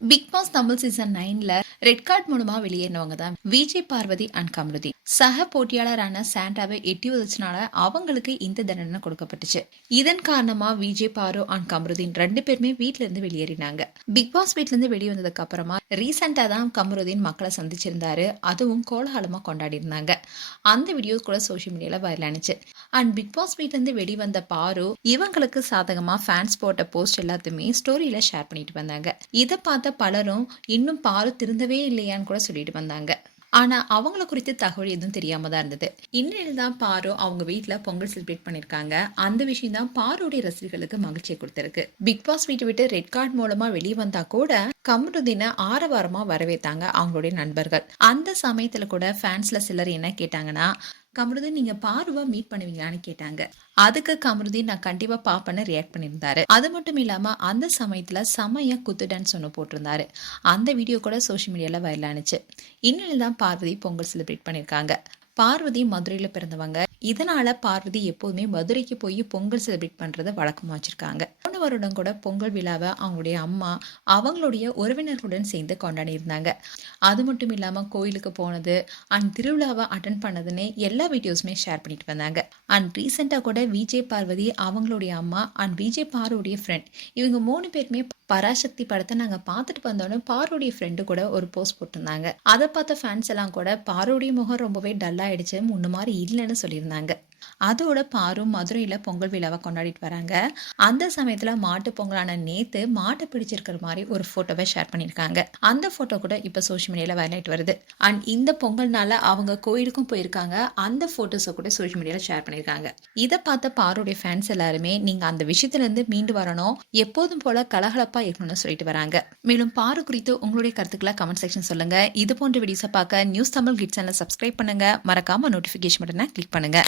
Big Boss Tamil season 9ல red card மூலமா வெளியேறினவங்க தான் விஜய் பார்வதி அண்ட் கமருதீன். சக போட்டியாளரான சாண்டாவை எட்டி உதச்சினால அவங்களுக்கு இந்த தண்டனை கொடுக்கப்பட்டுச்சு. இதன் காரணமா விஜய் பாரு அண்ட் கமருதீன் 2 பேருமே வீட்ல இருந்து வெளியேறினாங்க. பிக் பாஸ் வீட்ல இருந்து வெளியே வந்ததுக்கு அப்புறமா ரீசெண்டா தான் கமருதீன் மக்களை சந்திச்சிருந்தாரு. அதுவும் கோலாகலமா கொண்டாடி இருந்தாங்க. அந்த வீடியோ கூட சோசியல் மீடியால வைரலானுச்சு. அண்ட் பிக் பாஸ் வீட்ல இருந்து வெளிவந்த பாரு இவங்களுக்கு சாதகமா ஃபேன்ஸ் போட்ட போஸ்ட் எல்லாத்தையுமே ஸ்டோரியில ஷேர் பண்ணிட்டு வந்தாங்க. இதை பார்த்த பலரும் இன்னும் பாரு திருந்தவே இல்லையான்னு கூட சொல்லிட்டு வந்தாங்க. ஆனா அவங்கள குறித்து தகவல் எதுவும் தெரியாம தான் இருந்தது. இந்நிலையில் தான் பாரு அவங்க வீட்டுல பொங்கல் செலிப்ரேட் பண்ணிருக்காங்க. அந்த விஷயம் தான் பாருடைய ரசிகர்களுக்கு மகிழ்ச்சியை கொடுத்திருக்கு. பிக் பாஸ் வீட்டை விட்டு ரெட் கார்டு மூலமா வெளியே வந்தா கூட கமருதீனை ஆரவாரமா வரவேத்தாங்க அவங்களுடைய நண்பர்கள். அந்த சமயத்துல கூட ஃபேன்ஸ்ல சிலர் என்ன கேட்டாங்கன்னா, கமருதீன் நீங்க பாருவா மீட் பண்ணுவீங்களான்னு கேட்டாங்க. அதுக்கு கமருதீன் நான் கண்டிப்பா பாப்பேன்னு ரியாக்ட் பண்ணியிருந்தாரு. அது மட்டும் இல்லாம அந்த சமயத்துல செமையா குத்து டான்ஸ் ஒன்று போட்டிருந்தாரு. அந்த வீடியோ கூட சோசியல் மீடியால வைரலானுச்சு. இந்நிலையில் தான் பார்வதி பொங்கல் செலிப்ரேட் பண்ணிருக்காங்க. பார்வதி மதுரையில பிறந்தவங்க. இதனால பார்வதி எப்போதுமே மதுரைக்கு போய் பொங்கல் செலிப்ரேட் பண்றத வழக்கமா வச்சிருக்காங்க. போன வருடம் கூட பொங்கல் விழாவை அவங்களுடைய அம்மா அவங்களுடைய உறவினர்களுடன் சேர்ந்து கொண்டாடி இருந்தாங்க. அது மட்டும் இல்லாம கோயிலுக்கு போனது அண்ட் திருவிழாவை அட்டன் பண்ணதுன்னு எல்லா வீடியோஸுமே ஷேர் பண்ணிட்டு வந்தாங்க. அண்ட் ரீசெண்டா கூட விஜய் பார்வதி அவங்களுடைய அம்மா அண்ட் விஜய் பாருடைய ஃப்ரெண்ட் இவங்க 3 பேருமே பராசக்தி படத்தை நாங்க பார்த்துட்டு வந்தோன்னு பாருடைய ஃப்ரெண்டு கூட ஒரு போஸ்ட் போட்டிருந்தாங்க. அதை பார்த்த ஃபேன்ஸ் எல்லாம் கூட பாருடைய முகம் ரொம்பவே டல்லா ஆயிடுச்சு, முன்ன மாதிரி இல்லைன்னு சொல்லியிருந்தாங்க. அதோட பாரு மதுரையில பொங்கல் விழாவை கொண்டாடிட்டு வராங்க. அந்த சமயத்துல மாட்டு பொங்கலான நேத்து மாட்டை பிடிச்சிருக்கிற மாதிரி ஒரு போட்டோவை ஷேர் பண்ணிருக்காங்க. அந்த போட்டோ கூட இப்ப சோசியல் மீடியால வைரலாயிட்டு வருது. அண்ட் இந்த பொங்கல்னால அவங்க கோயிலுக்கும் போயிருக்காங்க. அந்த போட்டோஸை கூட சோசியல் மீடியால ஷேர் பண்ணிருக்காங்க. இதை பார்த்த பாருடைய ஃபேன்ஸ் எல்லாருமே நீங்க அந்த விஷயத்துல இருந்து மீண்டு வரணும், எப்போதும் போல கலகலப்பா இருக்கணும்னு சொல்லிட்டு வராங்க. மேலும் பாரு குறித்து உங்களுடைய கருத்துக்களை கமெண்ட் செக்ஷன் சொல்லுங்க. இது போன்ற வீடியோஸை பார்க்க நியூஸ் தமிழ் கிட்ஸ் சேனலை சப்ஸ்கிரைப் பண்ணுங்க. மறக்காம நோட்டிபிகேஷன் பட்டனை கிளிக் பண்ணுங்க.